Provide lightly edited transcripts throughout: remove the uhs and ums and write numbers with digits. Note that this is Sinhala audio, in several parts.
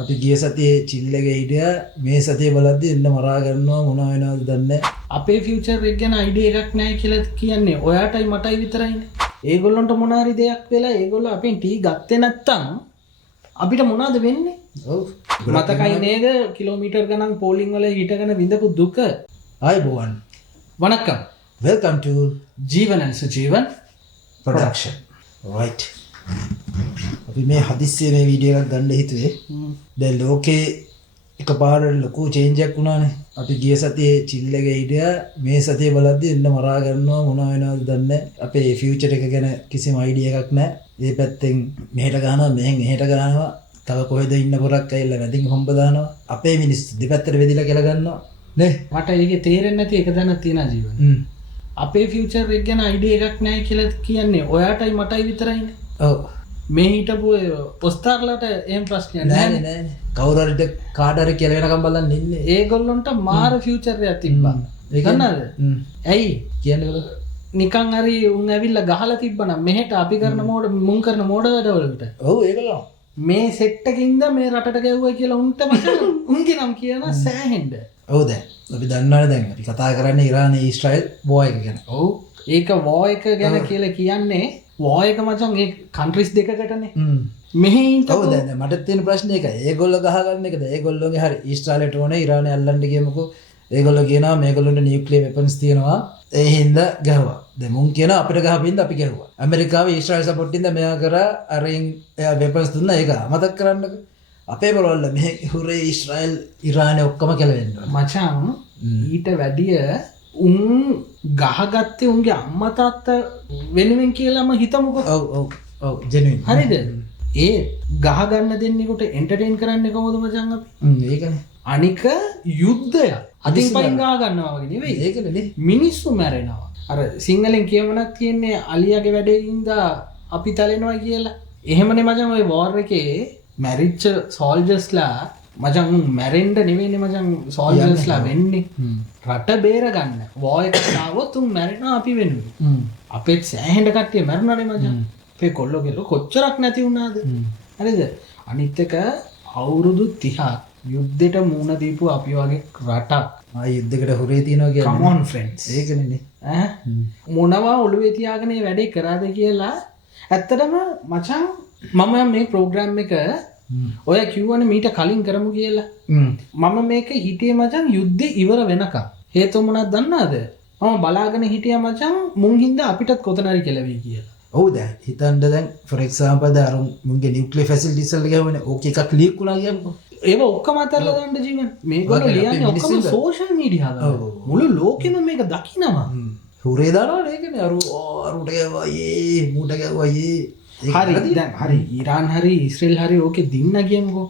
අපි ගිය සතියේ චිල් එකේ හිටියා මේ සතියේ බලද්දි එන්න මරා ගන්නවා මොන වෙනවද දන්නේ අපේ ෆියුචර් එක ගැන අයිඩියා එකක් නැහැ කියලා කියන්නේ ඔයාටයි මටයි විතරයිනේ. ඒගොල්ලන්ට මොන හරි දෙයක් වෙලා ඒගොල්ලෝ අපෙන් ටී ගත්තේ නැත්තම් අපිට මොනවද වෙන්නේ? ඔව් මතකයි නේද කිලෝමීටර් ගණන් පෝලිං වල හිටගෙන විඳපු දුක. ආයුබෝවන් වණක්කම්. welcome to ජීවන and සුජීවන production right අපි මේ හදිස්සියේ මේ වීඩියෝ එකක් ගන්න හිතුවේ දැන් ලෝකේ එකපාරට ලොකු චේන්ජ් එකක් වුණානේ අපි ගිය සතියේ චිල් එකේ හිටියා මේ සතියේ බලද්දි එන්න මරා ගන්නවා මොන වෙනවද දන්නේ අපේ ෆියුචර් එක ගැන කිසිම අයිඩියා එකක් නැහැ මේ පැත්තෙන් මෙහෙට ගන්නවා මෙහෙන් එහෙට ගන්නවා තව කොහෙද ඉන්න පොරක් ඇවිල්ලා වැදින් හොම්බ දානවා අපේ මිනිස්සු දෙපැත්තට වෙදිලා කියලා ගන්නවා නේ මට ඒකේ තේරෙන්නේ නැති එක දැනක් තියෙනවා ජීවන. අපේ ෆියුචර් එක ගැන අයිඩියා එකක් නැහැ කියලා කියන්නේ ඔයාටයි මටයි විතරයිනේ. ඔව් මේ හිටපු පොස්තරලට එහෙම ප්‍රශ්නයක් නැහැ නෑ කවුරු හරි කාඩ් හරි කියලා වෙනකම් බලන්න ඉන්නේ ඒගොල්ලොන්ට මාර ෆියුචර් එකක් තිබ්බා. දන්නවද? ඇයි කියන්නේ නිකන් හරි උන් ඇවිල්ලා ගහලා තිබ්බනම් මෙහෙට අපි කරන මෝඩ මුන් කරන මෝඩ වැඩවලට. ඔව් ඒකලෝ. මේ සෙට් එකකින්ද මේ රටට ගැව්වයි කියලා උන්ට මචං උන්ගේ නම් කියන සෑහෙන්න. ඔව් දැන් අපි දන්නවනේ දැන් අපි කතා කරන්නේ ඉරානයේ ඊශ්‍රායල් වෝර් එක ගැන. ඔව් ඒක වෝර් එක ගැන කියලා කියන්නේ වෝර් එක මචං ඒ කන්ට්‍රීස් දෙකකටනේ. මෙහි ඔව් දැන් මට තියෙන ප්‍රශ්නේ ඒකයි. ඒගොල්ලෝ ගහ ගන්න එකද? ඒගොල්ලෝගේ හරි ඊශ්‍රායලට ඕනේ ඉරානය අල්ලන්න ගියමුකෝ. ඒගොල්ලෝ කියනවා මේගොල්ලන්ට නියුක්ලියර් වෙපන්ස් තියෙනවා. ඒ හින්දා ගැහුවා. දැන් මුන් කියනවා අපිට ගහපින්ද අපි ගැහුවා. ඇමරිකාව ඊශ්‍රායල් සපෝට් ඉඳ මෙයා කරා අරින් එයා වෙපන්ස් දුන්නා ඒක මතක් කරන්නකෝ. අපේ බලවල මේ හුරේ ඊශ්‍රායල් ඉරානය ඔක්කොම කෙලවෙන්නවා. මචං ඊට වැඩිය උන් ගහගත්තේ උන්ගේ අම්මා තාත්තා වෙනුවෙන් කියලාම හිතමුකෝ. ඔව් ඔව් ඔව් ජෙනුයින්. හරිද? ඒ ගහ ගන්න දෙන්නෙකුට එන්ටර්ටේන් කරන්නේ කොහොමද මචං අපි? ඒකනේ. අනික යුද්ධය අතින් පයින් ගහ ගන්නවා වගේ නෙවෙයි. ඒකනේ. මිනිස්සු මැරෙනවා. අර සිංහලෙන් කියවනක් තියෙන්නේ අලියාගේ වැඩේ හින්දා අපි තලෙනවා කියලා. එහෙමනේ මචං ওই වෝර් එකේ මැරිච්ච සෝල්ජර්ස්ලා මචං මැරෙන්න නෙවෙයිනේ මචං සෝල්ජර්ස්ලා වෙන්නේ. රට බේර ගන්න. වෝර් එකට ආවොත් උන් මැරෙනවා අපි වෙනුවෙන්. අපේ සෑහෙන කට්ටිය මැරුණානේ මචං. අපේ කොල්ලෝ ගෙල්ලෝ කොච්චරක් නැති වුණාද? හරිද? අනිත් එක අවුරුදු 30ක් යුද්ධෙට මුහුණ දීපු අපි වගේ රටක් යුද්ධකට හුරේ තියනවා කියන්නේ. come on friends. ඒකනේ. මොනවා ඔළුවේ තියාගෙන මේ වැඩේ කරාද කියලා ඇත්තටම මචං මම මේ ප්‍රෝග්‍රෑම් එක ඔය කිව්වනේ මීට කලින් කරමු කියලා. මම මේක හිටියේ මචං යුද්ධේ ඉවර වෙනකම්. හේතුව මොනවද දන්නවද? මම බලාගෙන හිටියා මචං මුන් හින්දා අපිටත් කොතන හරි කෙලවෙයි කියලා. ඔව් දැන් හිතන්න දැන් for example දැන් මුන්ගේ නියුක්ලියර් ෆැසිලිටිස් වල ගහවනේ ඕක එකක් ලීක් වුණා කියන්නකෝ. ඒව ඔක්කොම අතරලා දාන්න ජීවන. මේගොල්ලෝ ලියන්නේ ඔක්කොම සෝෂල් මීඩියා වල. මුළු ලෝකෙම මේක දකිනවා. හුරේ දානවා ඒකනේ අරුට ගැව්වා යේ මූට ගැව්වා යේ. හරි දැන් හරි ඊරාන් හරි ඊශ්‍රේල් හරි ඕකේ දින්න කියමුකෝ.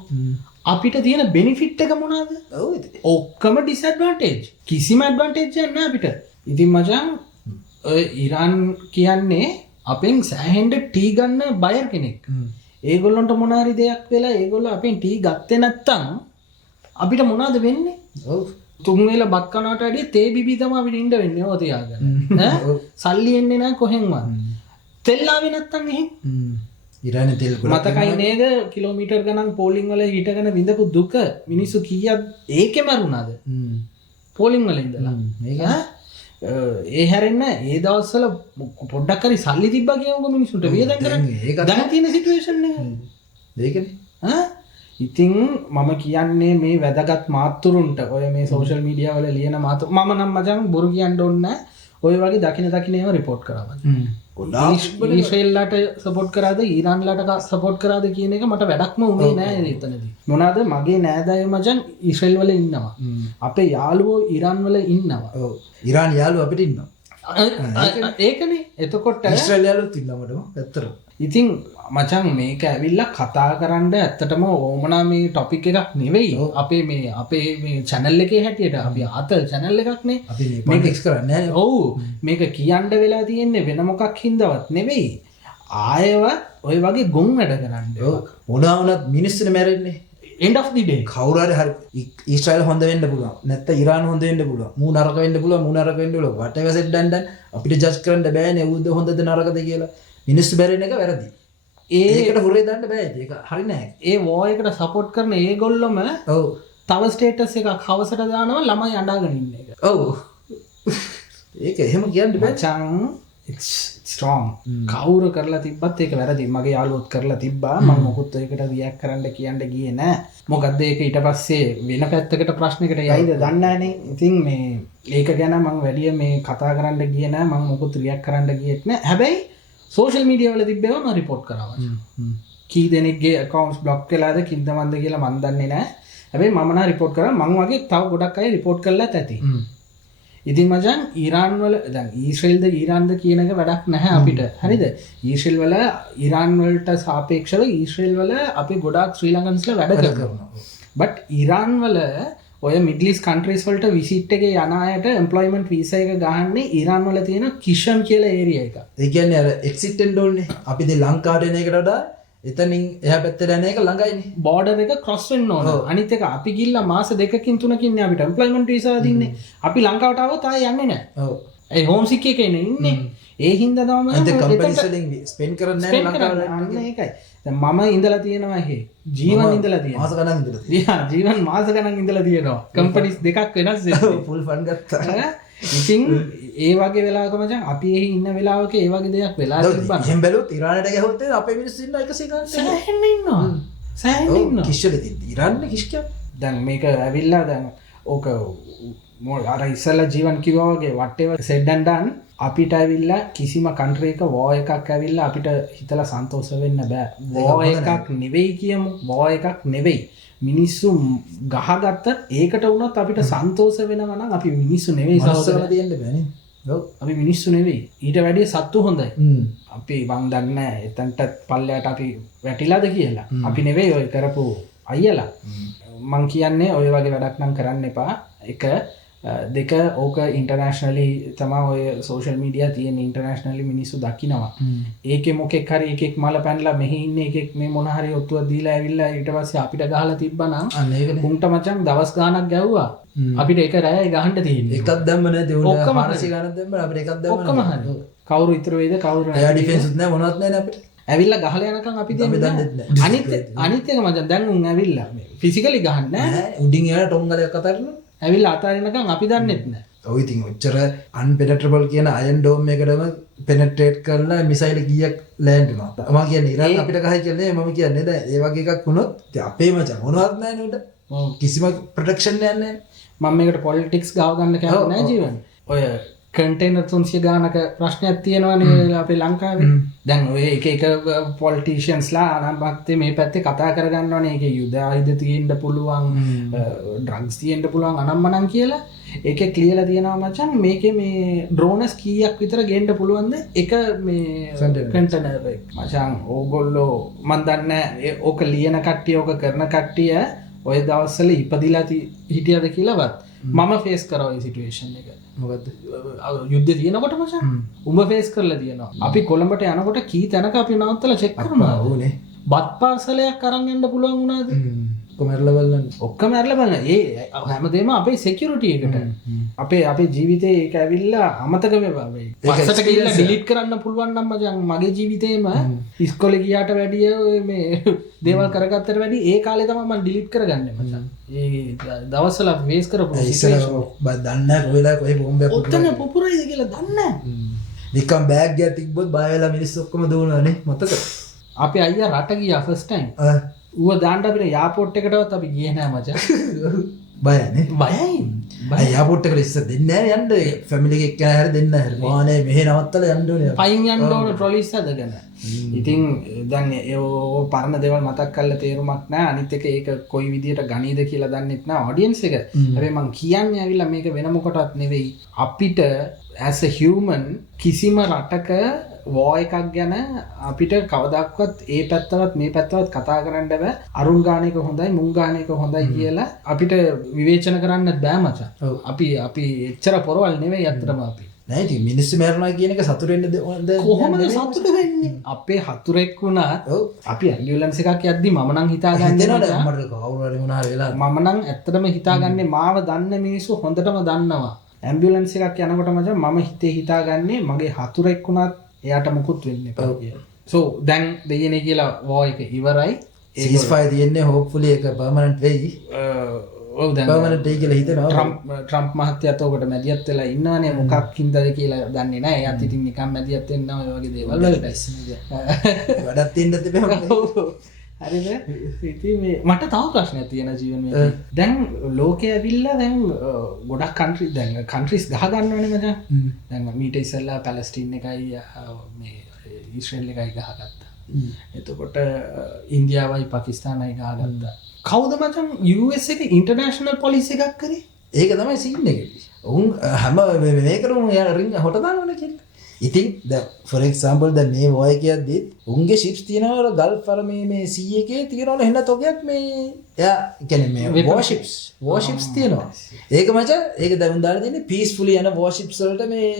අපිට තියෙන බෙනිෆිට් එක මොනවාද? ඔව් ඔක්කොම ඩිස්ඇඩ්වාන්ටේජ්. කිසිම ඇඩ්වාන්ටේජ් එකක් නැහැ අපිට. ඉතින් මචං ඔය ඊරාන් කියන්නේ අපෙන් සෑහෙන්න ටී ගන්න බයර් කෙනෙක්. ඒගොල්ලන්ට මොන හරි දෙයක් වෙලා ඒගොල්ලෝ අපෙන් ටී ගත්තේ නැත්තම් අපිට මොනවද වෙන්නේ? ඔව්. තුන් වේල බත් කනවට වැඩිය තේ බිබී තමයි අපිට ඉන්න වෙන්නේ ඕක තියාගන්න. ඈ සල්ලි එන්නේ නැහැ කොහෙන්වත්. තෙල් ආවේ නැත්තම් එහෙන්. ඉරානේ තෙල් ගොඩක් මතකයි නේද කිලෝමීටර් ගණන් පෝලිං වල හිටගෙන විඳපු දුක මිනිස්සු කීයක් ඒකේ මරුණාද? පෝලිං වල ඉඳලා. මේක ඒ හැරෙන්න ඒ දවස්වල පොඩ්ඩක් හරි සල්ලි තිබ්බා කියමුකෝ මිනිස්සුන්ට වියදම් කරන්න. දැන් තියෙන සිටුේෂන් එක. ඒකනේ. ඉතින් මම කියන්නේ මේ වැදගත් මාතෘන්ට ඔය මේ සෝෂල් මීඩියා වල ලියන මාතෘ මම නම් මචං බොරු කියන්න ඕනේ නැහැ. ඔය වගේ දකින ඒවා රිපෝට් කරා. ඊශ්‍රේල්ලාට සපෝට් කරාද ඊරාන්ලාට සපෝට් කරාද කියන එක මට වැඩක්ම උනේ නෑ එතනදී. මොනවාද මගේ නෑදෑයෝ මචං ඊශ්‍රේල් වල ඉන්නවා. අපේ යාළුවෝ ඉරාන් වල ඉන්නවා. ඔව්. ඉරාන් යාළුවෝ අපිට ඉන්නවා. ඒකනේ. එතකොට ඊශ්‍රේල් යාළුවෝත් ඉන්නවා මට ඇත්තටම. ඉතින් මචං මේක ඇවිල්ලා කතා කරන්න ඇත්තටම ඕමනා මේ ටොපික් එකක් නෙවෙයි. අපේ මේ channel එකේ හැටියට අපි ආතල් channel එකක් නේ. අපි මේක එක්ස් කරන්නේ නැහැ. ඔව්. මේක කියන්න වෙලා තියෙන්නේ වෙන මොකක් හින්දාවත් නෙවෙයි. ආයෙවත් ඔය වගේ ගොන් වැඩ කරන්න. ඔව්. මොනවා වුණත් මිනිස්සුනේ මැරෙන්නේ. end of the day කවුරු හරි ඊශ්‍රායල් හොඳ වෙන්න පුළුවන්. නැත්නම් ඉරාන් හොඳ වෙන්න පුළුවන්. මූ නරක වෙන්න පුළුවන්. මූ නරක වෙන්න පුළුවන්. whatever said done අපිට ජජ් කරන්න බෑනේ ඌද හොඳද නරකද කියලා. මිනිස්සු බැරෙන එක වැරදි. ඒකට හුරේ දාන්න බෑ ඒක හරි නෑ ඒ වෝ එකට සපෝට් කරන ඒගොල්ලොම ඔව් තව ස්ටේටස් එකක් හවසට දානවා ළමයි අඬාගෙන ඉන්න එක. ඔව් ඒක එහෙම කියන්න බෑ මචං ස්ට්‍රෝං කවුරු කරලා තිබ්බත් ඒක වැරදි. මගේ යාළුවොත් කරලා තිබ්බා. මම මොකුත් ඒකට රියැක්ට් කරන්න කියන්න ගියේ නෑ. මොකද ඒක ඊට පස්සේ වෙන පැත්තකට ප්‍රශ්නයකට යයිද දන්නේ නෑනේ. ඉතින් මේ ඒක ගැන මම වැඩිය මේ කතා කරන්න ගියේ නෑ. මම මොකුත් රියැක්ට් කරන්න ගියෙත් නෑ. හැබැයි සෝෂල් මීඩියා වල තිබ්බේවා මම රිපෝට් කරනවා. කී දෙනෙක්ගේ accounts block වෙලාද කින්දමන්ද කියලා මන් දන්නේ නෑ. හැබැයි මම නා රිපෝට් කරා. මං වගේ තව ගොඩක් අය රිපෝට් කරලාත් ඇති. ඉතින් මචං ඊරාන් වල දැන් ඊශ්‍රේල්ද ඊරාන්ද කියන එක වැඩක් නැහැ අපිට. හරිද? ඊශ්‍රේල් වල ඊරාන් වලට සාපේක්ෂව ඊශ්‍රේල් වල අපි ගොඩාක් ශ්‍රී ලංකන්ස්ලා වැඩ කරනවා. බට් ඊරාන් වල ඔය මිඩල් ඊස්ට් කන්ට්‍රීස් වලට විසිට් එකේ යන අයට එම්ප්ලොයිමන්ට් වීසා එක ගහන්නේ ඊරාන් වල තියෙන කිෂන් කියලා ඒරියා එක. ඒ කියන්නේ අර එක්සිට් එන්න ඕනේ. අපි දැන් ලංකාවට එන එකට වඩා එතනින් එහා පැත්තට යන එක ළඟයිනේ. බෝඩර් එක ක්‍රොස් වෙන්න ඕන. අනිත් එක අපි ගිහිල්ලා මාස 2කින් 3කින් අපිට එම්ප්ලොයිමන්ට් වීසා දින්නේ. අපි ලංකාවට ආවොත් ආයෙ යන්නේ නැහැ. ඔව්. ඒ හෝම් සික් එකේ ඉන්නේ. ඒ හින්දා තමයි අද කම්පැනිස් වලින් ස්පෙන්ඩ් කරන්නේ නැහැ ලංකාවට. අන්න ඒකයි. දැන් මම ඉඳලා තියෙනවා එහෙ. ජීවන් ඉඳලා තියෙනවා. මාස ගණන් ඉඳලා තියෙනවා. ජීවන් මාස ගණන් ඉඳලා තියෙනවා. කම්පැනිස් දෙකක් වෙනස් වෙනවා. ෆුල් ෆන් ගත්තා. ඉතින් ඒ වගේ වෙලාවක මචං අපි එහි ඉන්න වෙලාවක ඒ වගේ දෙයක් වෙලා තිබ්බා. එහෙන් බැලුවොත් ඉරානට ගහුවොත් අපේ මිනිස්සු ඉන්න 100 ගන්න. සෑහෙන්න ඉන්නවා. සෑහෙන්න ඉන්නවා. කිෂ්වල තියෙන ඉරාන්නේ කිෂ්කිය. දැන් මේක ඇවිල්ලා දැන් ඕක අර ඉස්සෙල්ලා ජීවන් කිව්වා වගේ whatever said and done අපිට ඇවිල්ලා කිසිම කන්ට්‍රි එක වෝ එකක් ඇවිල්ලා අපිට හිතලා සන්තෝෂ වෙන්න බෑ. වෝ එකක් නෙවෙයි කියමු. වෝ එකක් නෙවෙයි. මිනිස්සු ගහගත්තත් ඒකට වුණත් අපිට සන්තෝෂ වෙනවා නම් අපි මිනිස්සු නෙවෙයි සහෝදරව දෙන්න බෑනේ. ඔව්. අපි මිනිස්සු නෙවෙයි. ඊට වැඩිය සත්තු හොඳයි. අපි මං දන්නේ නැහැ එතනට පල්ලයට අපි වැටිලාද කියලා. අපි නෙවෙයි ඔය කරපු අයියලා. මං කියන්නේ ඔය වගේ වැඩක් නම් කරන්න එපා. එක දෙක ඕක ඉන්ටර්නැෂනලි තමයි ඔය සෝෂල් මීඩියා තියෙන ඉන්ටර්නැෂනලි මිනිස්සු දකිනවා. ඒකේ මොකෙක් හරි එකෙක් මල පැනලා මෙහි ඉන්නේ එකෙක් මේ මොන හරි ඔත්තුවක් දීලා ඇවිල්ලා ඊට පස්සේ අපිට ගහලා තිබ්බනම් අන්න ඒකනේ. උන්ට මචං දවස් ගාණක් ගැව්වා. අපිට ඒක රැය ගහන්න තියෙන්නේ. එකක් දැම්ම නැති උන් 500 ගාණක් දැම්ම අපිට එකක් දැම්ම ඔක්කොම හරි. කවුරු ඉතුරු වේද කවුරු නැහැ. එයා ඩිෆෙන්ස් උත් නැහැ මොනවත් නැහැ අපිට. ඇවිල්ලා ගහලා යනකම් අපි දෙන්නේ අනිත් එක මචං දැන් උන් ඇවිල්ලා මේ ෆිසිකලි ගහන්නේ නැහැ. උඩින් එයාලා ටොංගලයක් අතරිනවා. ඇවිල්ලා අතාරිනකම් අපි දන්නෙත් නැහැ. ඔය ඉතින් ඔච්චර අන්පෙනෙට්‍රබල් කියන අයන් ඩෝම් එකටම පෙනෙට්‍රේට් කරලා මිසයිල් කීයක් ලෑන්ඩ් වෙනවා. මම කියන්නේ ඉරාන් අපිට ගහයි කියන්නේ මම කියන්නේ දැන් ඒ වගේ එකක් වුණොත් ඉතින් අපේ මචං මොනවත් නැහැ නේ උඩ. කිසිම ප්‍රොටෙක්ෂන් එකක් නැහැ. මම මේකට පොලිටික්ස් ගාව ගන්න කැමති නැහැ ජීවන්. ඔය කන්ටේනර් 300 ගානක ප්‍රශ්නයක් තියෙනවානේ අපේ ලංකාවේ. දැන් ඔය එක එක පොලිටිෂියන්ස්ලා අනම්පත්තේ මේ පැත්තේ කතා කරගන්නවනේ ඒකේ යුද ආයුධ තියෙන්න පුළුවන්, ඩ්‍රග්ස් තියෙන්න පුළුවන් අනම්මනම් කියලා. ඒකේ ක්ලියර්ලා තියෙනවා මචං මේකේ මේ ඩ්‍රෝනස් කීයක් විතර ගේන්න පුළුවන්ද එක මේ කන්ටේනර් එක. මචං ඕගොල්ලෝ මන් දන්නේ ඕක ලියන කට්ටිය ඕක කරන කට්ටිය ඔය දවස්වල ඉපදිලා හිටියද කියලාවත් මම ෆේස් කරා ඒ සිටුේෂන් එක. මොකද්ද? යුද්ධ තියෙනකොට මචං උඹ ෆේස් කරලා තියෙනවා. අපි කොළඹට යනකොට කී තැනක අපි නවත්තලා චෙක් කරනවා. ඕනේ. බත් පාසලයක් අරන් යන්න පුළුවන් වුණාද? ඔක්කොම ඇරලා බලන්න. ඔක්කොම ඇරලා බලන්න. ඒ හැමදේම අපේ සිකියුරිටි එකට. අපේ ජීවිතේ ඒක ඇවිල්ලා අමතක වෙනවා මේ. පස්සට ගිහිල්ලා ඩිලීට් කරන්න පුළුවන් නම් මචං මගේ ජීවිතේම ඉස්කෝලේ ගියාට වැඩිය මේ දේවල් කරගත්තට වැඩි ඒ කාලේ තමයි මම ඩිලීට් කරගන්නේ මචං. ඒ දවස්වල වේස් කරපු ඉස්සර දන්නේ කොහෙලා කොහෙ බෝම්බයක් ඔතන පුපුරයිද කියලා දන්නේ නැහැ. නිකන් බෑග් එකක් තිබ්බොත් බය වෙලා මිනිස්සු ඔක්කොම දුවනවානේ මතකද? අපේ අයියා රට ගියා ෆස්ට් ටයිම්. ඌව දාන්න අපිට යාපෝට් එකටවත් අපි ගියේ නෑ මචං. බයනේ. බයයි. බය යාපෝට් එකට ඉස්සර දෙන්නේ නෑ යන්න. ෆැමිලි එක එක්කන හැර දෙන්න හැර. වානේ මෙහෙ නවත්තලා යන්න ඕනේ. පයින් යන්න ඕනේ ට්‍රොලිස් හදගෙන. ඉතින් දැන් ඒ පරණ දේවල් මතක් කරලා තේරුමක් නෑ. අනිත් එක ඒක කොයි විදියට ගණීද කියලා දන්නෙත් නෑ ඔඩියන්ස් එක. හැබැයි මං කියන්නේ ඇවිල්ලා මේක වෙන මොකටවත් නෙවෙයි. අපිට as a human කිසිම රටක වෝ එකක් ගැන අපිට කවදාවත් ඒ පැත්තවත් මේ පැත්තවත් කතා කරන්න බෑ. අරුන් ගාන එක හොඳයි මුන් ගාන එක හොඳයි කියලා අපිට විවේචන කරන්න බෑ මචං. අපි එච්චර පොරවල් නෙවෙයි අත්‍තරම අපි. නෑ ඉතින් මිනිස්සු මරනවා කියන එක සතුට වෙන්නද කොහොමද සතුට වෙන්නේ? අපේ හතුරෙක් වුණත් අපි ඇම්බියුලන්ස් එකක් යද්දි මම නම් හිතාගන්නේ නෑ මට කවුරු හරි මොනවා වෙලා මම නම් ඇත්තටම හිතාගන්නේ මාව දන්න මිනිස්සු හොඳටම දන්නවා. ඇම්බියුලන්ස් එකක් යනකොට මචං මම හිතාගන්නේ මගේ හතුරෙක් වුණත් එයාට මුකුත් වෙන්න එපා කියලා. සෝ දැන් දෙයනේ කියලා වෝ එක ඉවරයි සීස්ෆයර් තියෙන්නේ හෝප්ෆුලි ඒක පර්මනන්ට් වෙයි ඔව් දැන් පර්මනන්ට් වෙයි කියලා හිතනවා ට්‍රම්ප් මහත්තයාත් ඔකට මැදිහත් වෙලා ඉන්නවනේ මොකක් හින්දාද කියලා දන්නේ නැහැ. එයාත් ඉතින් නිකන් මැදිහත් වෙනවා ඔය වගේ දේවල් වලට. වැඩක් තියෙන්න තිබෙනවා. හරිද? ඉතින් මේ මට තව ප්‍රශ්නයක් තියෙනවා ජීවනයේ. දැන් ලෝකේ ඇවිල්ලා දැන් ගොඩක් කන්ට්‍රීස් ගහ ගන්නවනේ මචං. දැන් මීට ඉස්සෙල්ලා පැලස්ටීන් එකයි මේ ඊශ්‍රේල් එකයි ගහගත්තා. එතකොට ඉන්දියාවයි පාකිස්තානයි ගහගත්තා. කවුද මචං US එක ඉන්ටර්නැෂනල් පොලිසි එකක් කරේ? ඒක තමයි සීන් එක. උන් හැම මේකටම රින් හොට දානවනේ කියලා. ඉතින් දැන් ෆොර් එක්සැම්පල් දැන් මේ වෝයි කියද්දි උන්ගේ ෂිප්ස් තියෙනවා ගල්ෆ් අර මේ සී එකේ තියෙනවල හෙන තොගයක් මේ එයා කියන්නේ මේ වෝෂිප්ස් තියෙනවා. ඒක මචං ඒක දැන් උන් දාලා තියෙන්නේ පීස්ෆුලි යන වෝෂිප්ස් වලට මේ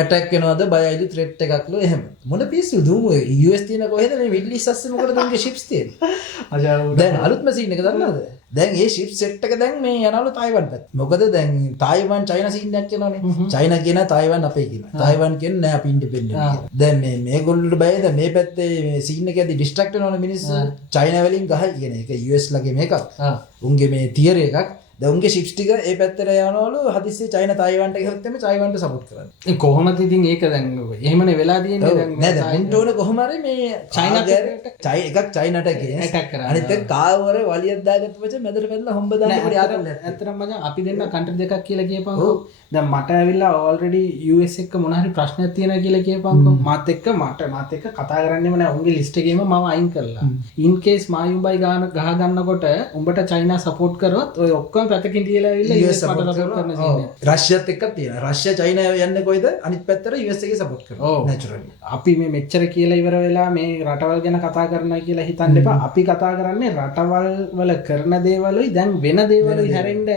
ඇටැක් වෙනවද බයයිද ත්‍රෙට් එකක්ලෝ එහෙම. මොන පීස්ෆුල් දුමු US තියෙන කොහෙද මේ මිඩල් ඊස්ට් අස්සේ මොකටද උන්ගේ ෂිප්ස් තියෙන්නේ? දැන් අලුත්ම සීන් එක දන්නවද? දැන් ඒ ෂිප් සෙට් එක දැන් මේ යනවලු තායිවන් පැත්ත. මොකද දැන් තායිවන් චයිනා සීන් එකක් යනවනේ. චයිනා කියන තායිවන් අපේ කියනවා. තායිවන් කියන්නේ නෑ අපි ඉන්ඩිපෙන්ඩන්ට් කියලා. දැන් මේගොල්ලෝ බයද මේ පැත්තේ මේ සීන් එකේදී ඩිස්ට්‍රැක්ට් වෙනවනේ මිනිස්සු. චයිනා වලින් ගහයි කියන එක US ලගේ මේකක්. උන්ගේ මේ තියරි එකක්. දැන් උන්ගේ ෂිප්ස් ටික ඒ පැත්තට යනවලු හදිස්සියේ චයිනා තායිවන්ට ගියොත් එමේ තායිවන්ට සපෝට් කරන්නේ. ඒ කොහොමද ඉතින් ඒක දැන් එහෙමනේ වෙලා තියෙන්නේ දැන් නෑ දැන් උන්ට ඕන කොහොම හරි මේ එකක් චයිනාට ඇටැක් කරා. අනිත් එක කාවර වලියක් දාගත්ත පස්සේ මැදට වැදලා හොම්බ දාන්න පොඩි ආතල් නැහැ. ඇත්තටම මචං අපි දෙන්න කන්ට්‍රි දෙකක් කියලා කියපන්කෝ. දැන් මට ඇවිල්ලා ඕල්රෙඩි US එක්ක මොන හරි ප්‍රශ්නයක් තියෙනවා කියලා කියපන්කෝ. මාත් එක්ක කතා කරන්නෙම නෑ. උන්ගේ ලිස්ට් එකේම මම අයින් කරලා. ඉන් කේස් මායුම්බයි ගහ ගන්නකොට උඹට චයිනා සපෝට් කරොත් ඔය ඔක්කොම පැත්තකින් තියලා ඇවිල්ලා US මට සපෝට් කරන සීන් එක. රෂ්‍යත් එක්ක තියෙනවා. රෂ්‍ය චයිනා යන්නේ කොයිද? අනිත් පැත්තට US එකේ සපෝට් කරනවා. නැචරලි. අපි මේ මෙච්චර කියලා ඉවර වෙලා මේ රටවල් ගැන කතා කරනවා කියලා හිතන්න එපා. අපි කතා කරන්නේ රටවල් වල කරන දේවලුයි දැන් වෙන දේවලුයි හැරෙන්න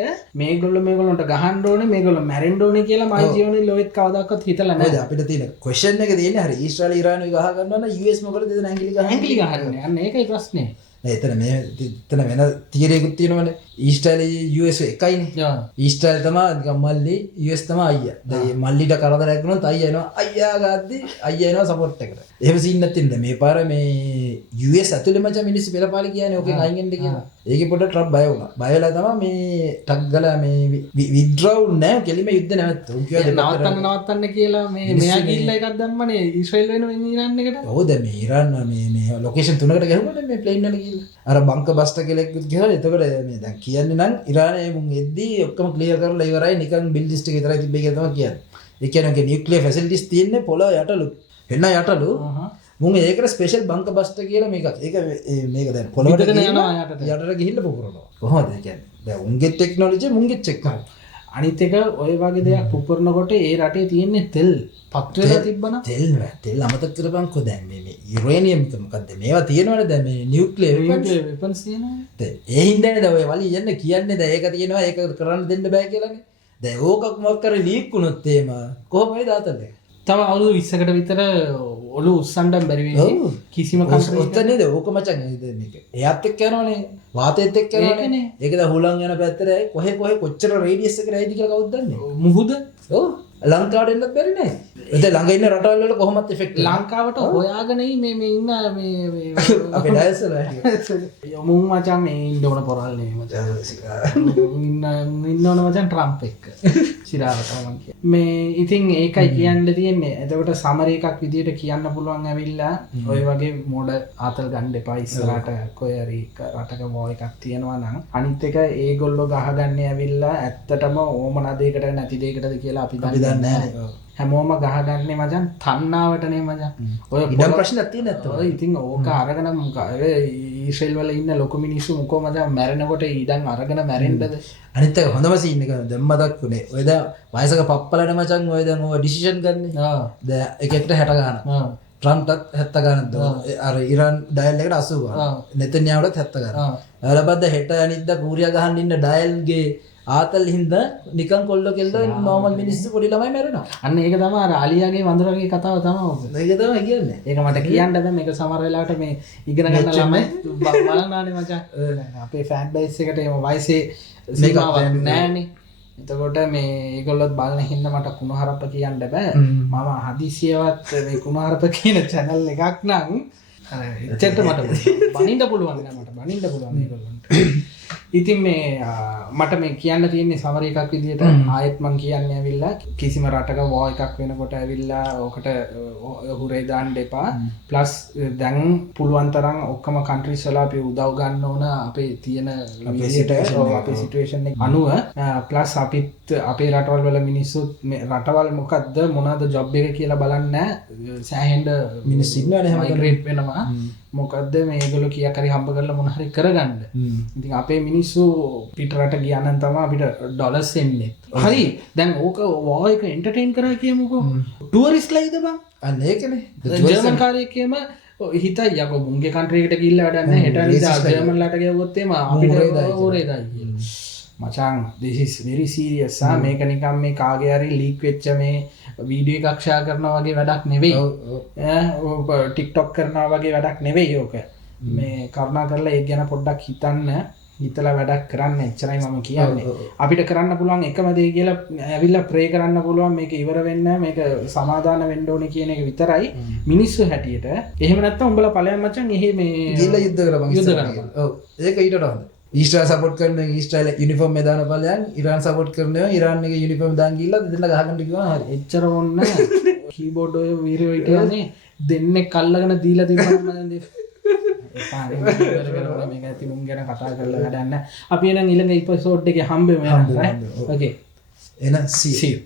මේගොල්ලොන්ට ගහන්න ඕනේ මේගොල්ලෝ මැරෙන්න ඕනේ කියලා මයි ජීවනේ ලෝකෙත් කවදාකවත් හිතලා නැහැ. අපිට තියෙන ක්වෙස්චන් එක තියෙන්නේ හරි ඊශ්‍රායල් ඉරානු ගහ ගන්නවා නම් US මොකටද දෙන ඇඟිලි ගහන්නේ? අන්න ඒකයි ප්‍රශ්නේ. එතන වෙන තියරයකුත් තියෙනවනේ. ඊශ්‍රායල් US එකයිනේ. ඊශ්‍රායල් තමයි නිකන් මල්ලි US තමයි අයියා. දැන් මල්ලිට කරදරයක් වුණොත් අයියා එනවා. අයියා ගාද්දි අයියා එනවා සපෝට් එකට. එහෙම සීන් නැති නේද මේ පාර මේ US ඇතුලේ මචං මිනිස්සු පෙරපාලි කියන්නේ ඕකෙන් අයින් වෙන්න කියලා. ඒකේ පොඩ ට්‍රම්ප් බය වුණා. බය වෙලා තමයි මේ ටක් ගලා මේ විත්ඩ්‍රෝ නැහැ කෙලිම යුද්ධ නැවතුම්. උන් කිව්වා නවත්තන්න කියලා මේ මෙයා ගිහිල්ලා එකක් දැම්මනේ ඊශ්‍රායල් වෙනුවෙන් ඊරාන් එකට. ඔව් දැන් මේ ඊරාන් මේ ලොකේෂන් තුනකට ගහුවානේ මේ ප්ලේන් වල ගිහිල්ලා. අර බංක බස්ට කෙලෙක් ගිහලා එතකොට මේ දැන් කියන්නේ නම් ඉරානයේ මුන් එද්දී ඔක්කොම ක්ලියර් කරලා ඉවරයි නිකන් බිල්ඩිස් ටික විතරයි තිබ්බේ කියලා තමයි කියන්නේ. ඒ කියන්නේ නියුක්ලියර් ෆැසිලිටිස් තියෙන්නේ පොළොව යටලු. එන්න යටලු. මුන් ඒකට ස්පෙෂල් බංක බස්ට කියලා මේකක්. ඒක මේක දැන් පොළොවට යනවා යටට ගිහිල්ලා පුපුරනවා. කොහොමද කියන්නේ? දැන් උන්ගේ ටෙක්නොලොජි මුන්ගේ චෙක් කරනවා. අනිත් එක ඔය වගේ දෙයක් පුපුරනකොට ඒ රටේ තියෙන්නේ තෙල් පත්‍රලා තිබ්බනම් තෙල් අමතක කරපන්කෝ දැන් මේ යුරේනියම් මොකද්ද මේවා තියෙනවනේ දැන් මේ නියුක්ලියර් වෙපන්ස් තියෙනවා. ඒ හින්දානේ දැන් ඔය වලි යන්නේ කියන්නේ දැන් ඒක තියෙනවා ඒක කරන්න දෙන්න බෑ කියලානේ. දැන් ඕකක් මොකක් කරේ ලීක් වුණොත් එහෙම කොහොමද දාතන්නේ? තව අවුරුදු 20කට විතර ඔලු උස්සන්ඩම් බැරි වෙයි කිසිම කන්ට්‍රි ඔතන නේද ඕක මචං මේක එයාත් එක්ක යනවනේ වාතයත් එක්ක යනවනේ ඒක දැන් හුලං යන පැත්තට කොහේ කොච්චර රේඩියස් එක රැයිද කියලා කවුද දන්නේ මුහුද ඔව් ලංකාවට එන්නත් බැරි නෑ එතන ළඟ ඉන්න රටවල් වල කොහොමත් ඉෆෙක්ට් ලංකාවට හොයාගෙන මේ ඉන්න මේ අපේ ඩයස් වල මුන් මචං මේ ඉන්න ඕන පොරල් නේ මචං ඉන්න ඕන මචං ට්‍රම්ප් එක්ක සිරාවට මම කියන්නේ මේ ඉතින් ඒකයි කියන්න තියෙන්නේ එතකොට සමරි එකක් විදියට කියන්න පුළුවන් ඇවිල්ලා ඔය වගේ මොඩ ආතල් ගන්න එපා ඉස්සරහට කොයි හරි රටක වෝ එකක් තියෙනවා නම් අනිත් එක ඒගොල්ලෝ ගහගන්නේ ඇවිල්ලා ඇත්තටම ඕමන දෙයකට නැති දෙයකටද කියලා අපි දන්නේ නැහැ හැමෝම ගහගන්නේ මචං තණ්හාවටනේ මචං ඔය ඉඩම් ප්‍රශ්නයක් තියෙන නැත්තම් ඔය ඉතින් ඕක අරගෙන ඊශ්‍රේල් වල ඉන්න ලොකු මිනිස්සු මොකෝ මචං මැරෙනකොට ඉඩම් අරගෙන මැරෙන්නද අනිත් එක හොඳම සීන් එක දැන් මතක් වුණේ ඔය දැන් වයසක පප්පලට මචං ඔය දැන් ඔය ඩිසිෂන් ගන්නේ දැන් එකට 60 ගන්න ට්‍රම්ප්ටත් 70 ගන්නද අර ඉරාන් ඩයල් එකට 80 ගන්න නෙතන්යාහුටත් 70 ගන්න අලබද්ද හෙට අනිද්දා කූරියා ගහන්න ඉන්න ඩයල්ගේ ආතල් හින්දා නිකන් කොල්ල කෙල්ල නෝමල් මිනිස්සු පොඩි ළමයි මැරෙනවා. අන්න ඒක තමයි අර ආලියාගේ වඳුරගේ කතාව තමයි ඔක. ඒක තමයි කියන්නේ. ඒක මට කියන්න බෑ මේක සමහර වෙලාවට මේ ඉගෙන ගන්න ළමයි බලනානේ මචං. අපේ ෆෑන් බේස් එකට එහෙම වයසේ සීමාවක් නැහැනේ. එතකොට මේ ඒගොල්ලොත් බලන හින්දා මට කුණුහරුප කියන්න බෑ. මම හදිසියවත් මේ කුණුහරුප කියන channel එකක් නම් එච්චරට මට බනින්න පුළුවන් නෑ මට බනින්න පුළුවන් ඒගොල්ලන්ට. ඉතින් මේ මට මේ කියන්න තියෙන්නේ සමර එකක් විදිහට ආයෙත් මං කියන්නේ ඇවිල්ලා කිසිම රටක වෝ එකක් වෙනකොට ඇවිල්ලා ඕකට හුරේ දාන්න එපා. ප්ලස් දැන් පුළුවන් තරම් ඔක්කොම කන්ට්‍රීස් වල අපි උදව් ගන්න ඕන අපේ තියෙන විදිහට අපේ සිටුේෂන් එක අනුව. ප්ලස් අපිත් අපේ රටවල් වල මිනිස්සුත් රටවල් මොකද්ද මොනවාද ජොබ් එක කියලා බලන්නේ සෑහෙන්න මිනිස්සු ඉන්නවනේ මයිග්‍රේට් වෙනවා. මොකද්ද මේගොල්ලෝ කීයක් හරි හම්බ කරලා මොන හරි කරගන්න. ඉතින් අපේ මිනිස්සු පිට රට ගියා නම් තමයි අපිට ඩොලර්ස් එන්නේ. හරි දැන් ඕක වෝ එක එන්ටර්ටේන් කරා කියමුකෝ. ටුවරිස්ට්ලායිද බං? අන්න ඒකනේ. ජර්මන් කාර්යයකම හිතයි යකෝ මුන්ගේ කන්ට්‍රි එකට ගිහිල්ලා වැඩක් නැහැ. හෙට අනිදා ජර්මන්ලාට ගියවොත් එම අපිට ඕරේ දායි කියලා. මචං this is very serious. මේක නිකන් මේ කාගේ හරි ලීක් වෙච්ච මේ වීඩියෝ එකක් ෂෙයා කරනවා වගේ වැඩක් නෙවෙයි. TikTok කරනවා වගේ වැඩක් නෙවෙයි ඕක. මේ කරුණා කරලා ඒක ගැන පොඩ්ඩක් හිතන්න. හිතලා වැඩක් කරන්න එච්චරයි මම කියන්නේ. අපිට කරන්න පුළුවන් එකම දේ කියලා ඇවිල්ලා ප්‍රේ කරන්න පුළුවන් මේක ඉවර වෙන්න මේක සමාදාන වෙන්න ඕනේ කියන එක විතරයි මිනිස්සු හැටියට. එහෙම නැත්නම් උඹලා ඵලයන් මචං එහෙ මේ ගිහලා යුද්ධ කරපන්. යුද්ධ කරපන්. ඔව්. ඒක ඊට වඩා හොඳයි. ඊශ්‍රායල් සපෝට් කරන ඊශ්‍රායල් යුනිෆෝම් එක දාන ඵලයන් ඉරාන් සපෝට් කරනවා ඉරාන් එක යුනිෆෝම් දාන් ගිහලා දෙන්න ගහගන්න කිව්වා හරි. එච්චර ඕනේ නැහැ. කීබෝඩ් ඔය වීරයෝ හිටියනේ දෙන්නේ කල්ලගෙන දීලා තිබුණා මම දැන් මේක ඇති මුන් ගැන කතා කරලා වැඩක් නැහැ. අපි එහෙනම් ඊළඟ එපිසෝඩ් එකේ හම්බෙමු යනවා. ඕකේ. එහෙනම් see you.